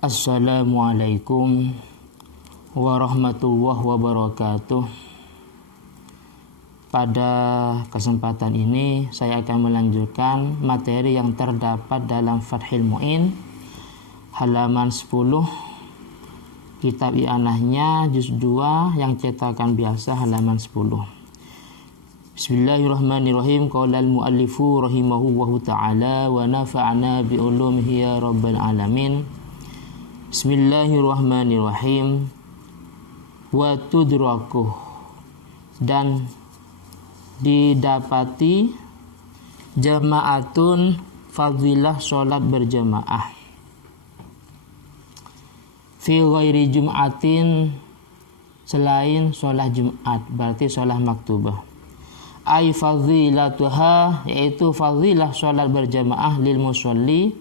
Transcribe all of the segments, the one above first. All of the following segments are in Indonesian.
Assalamualaikum warahmatullahi wabarakatuh. Pada kesempatan ini saya akan melanjutkan materi yang terdapat dalam Fathul Mu'in halaman 10, kitab i'anahnya juz 2 yang cetakan biasa halaman 10. Bismillahirrahmanirrahim. Qala al-muallifu rahimahullahu ta'ala wa nafa'na bi ulumihi ya rabbal alamin. Bismillahirrahmanirrahim. Wa tudrakuh, dan didapati jama'atun fadilah sholat berjamaah fi ghairi jum'atin, selain sholat Jumat, berarti sholat maktubah. Ay fadilatuha, yaitu fadilah sholat berjamaah lil musolli,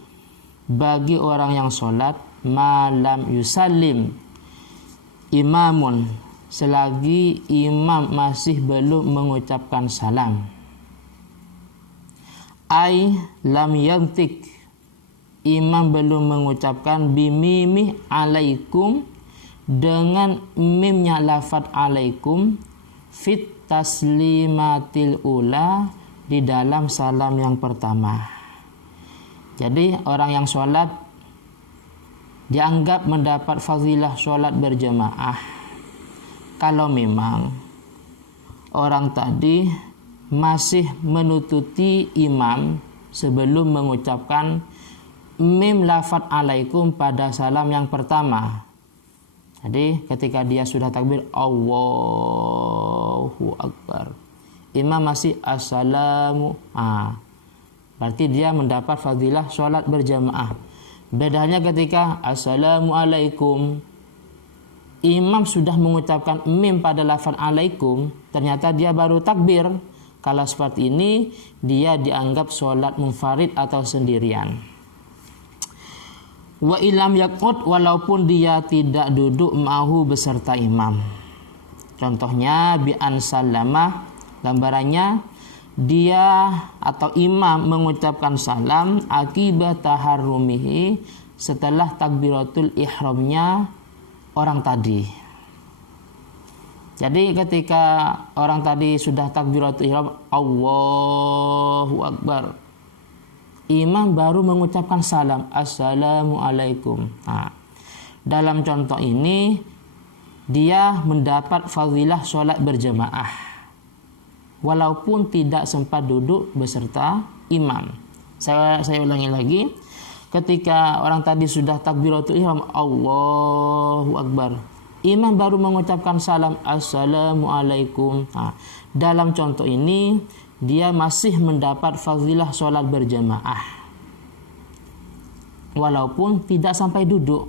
bagi orang yang sholat malam yusallim imamun, selagi imam masih belum mengucapkan salam. Ay lam yantik, imam belum mengucapkan bimimi alaikum, dengan mimnya lafad alaikum, fit taslimatil ula, di dalam salam yang pertama. Jadi orang yang sholat dianggap mendapat fadilah sholat berjamaah kalau memang orang tadi masih menututi imam sebelum mengucapkan mim lafad alaikum pada salam yang pertama. Jadi ketika dia sudah takbir Allahu Akbar, imam masih assalamu, berarti dia mendapat fadilah sholat berjamaah. Bedanya ketika assalamualaikum, imam sudah mengucapkan mim pada lafaz alaikum, ternyata dia baru takbir. Kalau seperti ini, dia dianggap sholat munfarid atau sendirian. Wa ilam yaqud, walaupun dia tidak duduk ma'ahu beserta imam. Contohnya bi an salamah, gambarannya dia atau imam mengucapkan salam akibat taharrumihi, setelah takbiratul ihramnya orang tadi. Jadi ketika orang tadi sudah takbiratul ihram Allahu Akbar, imam baru mengucapkan salam assalamualaikum. Dalam contoh ini dia mendapat fadilah sholat berjamaah walaupun tidak sempat duduk beserta imam. Saya ulangi lagi. Ketika orang tadi sudah takbiratul ihram Allahu Akbar, imam baru mengucapkan salam assalamualaikum. Dalam contoh ini dia masih mendapat fadilah sholat berjamaah walaupun tidak sampai duduk.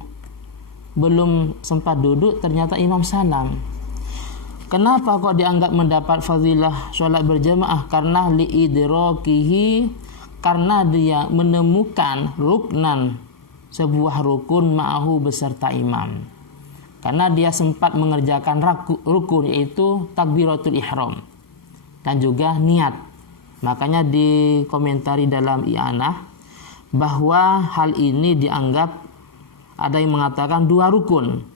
Belum sempat duduk ternyata imam salam. Kenapa kok dianggap mendapat fadilah sholat berjamaah? Karena li'idrakihi, karena dia menemukan ruknan, sebuah rukun ma'ahu beserta imam. Karena dia sempat mengerjakan rukun, yaitu takbiratul ihram dan juga niat. Makanya dikomentari dalam i'anah bahwa hal ini dianggap, ada yang mengatakan dua rukun.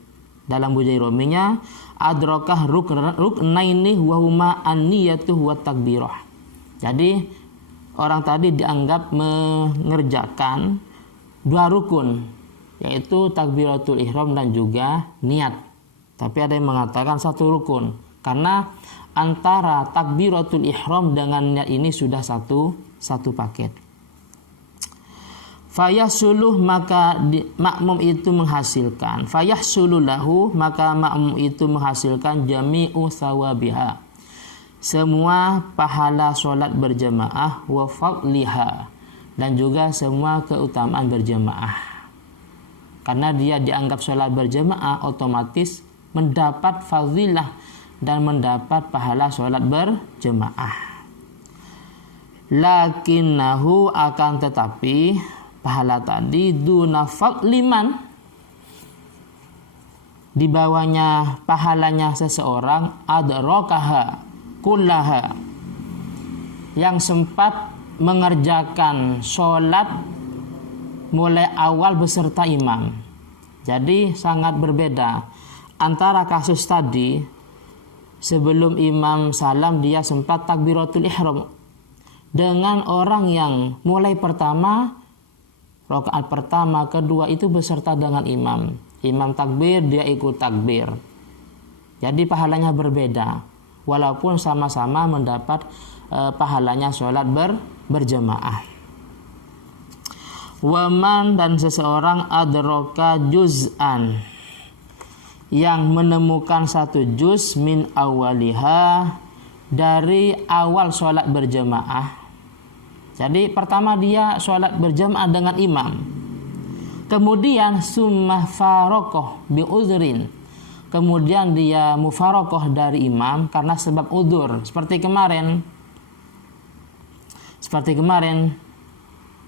Dalam Bujairominya adrokah ruknaini wa huma an-niyatu wa takbirah. Jadi orang tadi dianggap mengerjakan dua rukun, yaitu takbiratul ihram dan juga niat. Tapi ada yang mengatakan satu rukun, karena antara takbiratul ihram dengan niat ini sudah satu paket. Fayahsuluh, maka makmum itu menghasilkan, fayahsululahu, maka makmum itu menghasilkan jami'u thawabiha, semua pahala sholat berjamaah, wa fadliha, dan juga semua keutamaan berjamaah. Karena dia dianggap sholat berjamaah, otomatis mendapat fadilah dan mendapat pahala sholat berjamaah. Lakinnahu, akan tetapi pahala tadi duna fadliman, di bawahnya pahalanya seseorang adrakaha kullaha, yang sempat mengerjakan sholat mulai awal beserta imam. Jadi sangat berbeda antara kasus tadi, sebelum imam salam dia sempat takbiratul ihram, dengan orang yang mulai pertama, rakaat pertama, kedua itu beserta dengan imam. Imam takbir, dia ikut takbir. Jadi pahalanya berbeda, walaupun sama-sama mendapat pahalanya sholat berjamaah. Waman, dan seseorang adraka juz'an, yang menemukan satu juz min awaliha, dari awal sholat berjamaah. Jadi pertama dia sholat berjamaah dengan imam, kemudian summa farokoh bi uzrin, kemudian dia mufarokoh dari imam karena sebab udzur, seperti kemarin.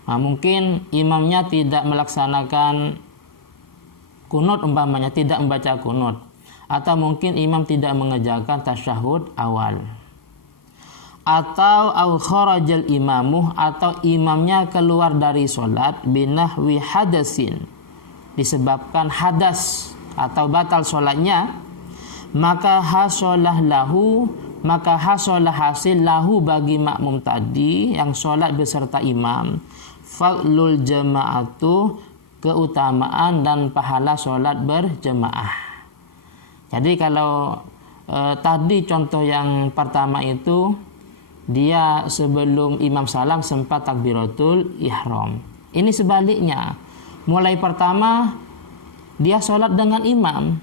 Nah, mungkin imamnya tidak melaksanakan kunut, umpamanya tidak membaca kunut, atau mungkin imam tidak mengerjakan tasyahud awal, atau au kharajal imamuh, atau imamnya keluar dari sholat binahwi hadasin, disebabkan hadas atau batal sholatnya, maka hasolah hasil lahu bagi makmum tadi yang sholat beserta imam fadlul jama'atu, keutamaan dan pahala sholat berjamaah. Jadi kalau tadi contoh yang pertama itu dia sebelum imam salam sempat takbiratul ihram. Ini sebaliknya, mulai pertama dia sholat dengan imam,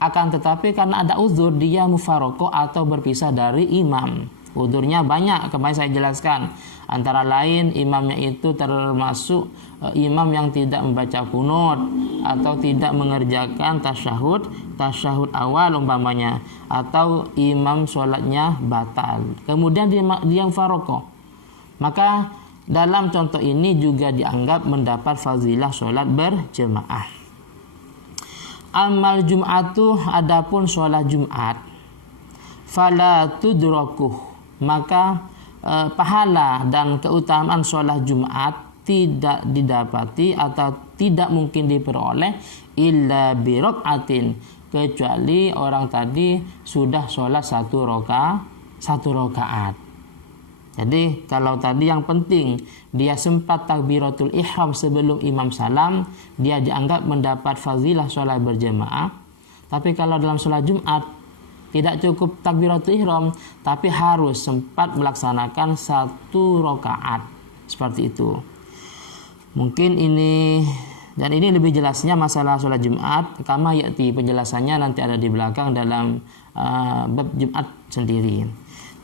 akan tetapi karena ada uzur dia mufarokoh atau berpisah dari imam. Uzurnya banyak, kemarin saya jelaskan. Antara lain imamnya itu termasuk imam yang tidak membaca kunut, atau tidak mengerjakan tasyahud awal umpamanya, atau imam sholatnya batal, kemudian dia mufarokoh. Maka dalam contoh ini juga dianggap mendapat fadilah sholat berjamaah. Amal jum'atu, adapun sholat Jumat, fala tudrakuh, maka pahala dan keutamaan sholat Jumat tidak didapati atau tidak mungkin diperoleh illa birok'atin, kecuali orang tadi sudah sholat satu rakaat. Jadi kalau tadi yang penting dia sempat takbiratul ihram sebelum imam salam, dia dianggap mendapat fadilah sholat berjamaah. Tapi kalau dalam sholat Jumat tidak cukup takbiratul ihram, tapi harus sempat melaksanakan satu rakaat, seperti itu. Mungkin ini, dan ini lebih jelasnya masalah sholat Jumat, kama ya'ti, penjelasannya nanti ada di belakang dalam bab Jumat sendiri.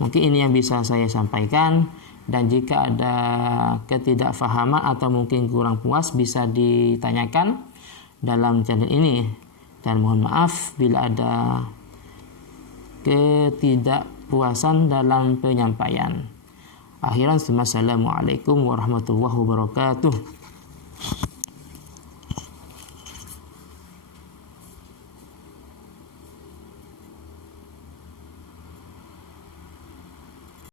Mungkin ini yang bisa saya sampaikan, dan jika ada ketidakfahaman atau mungkin kurang puas bisa ditanyakan dalam channel ini, dan mohon maaf bila ada ketidakpuasan dalam penyampaian. Akhiran, assalamualaikum warahmatullahi wabarakatuh.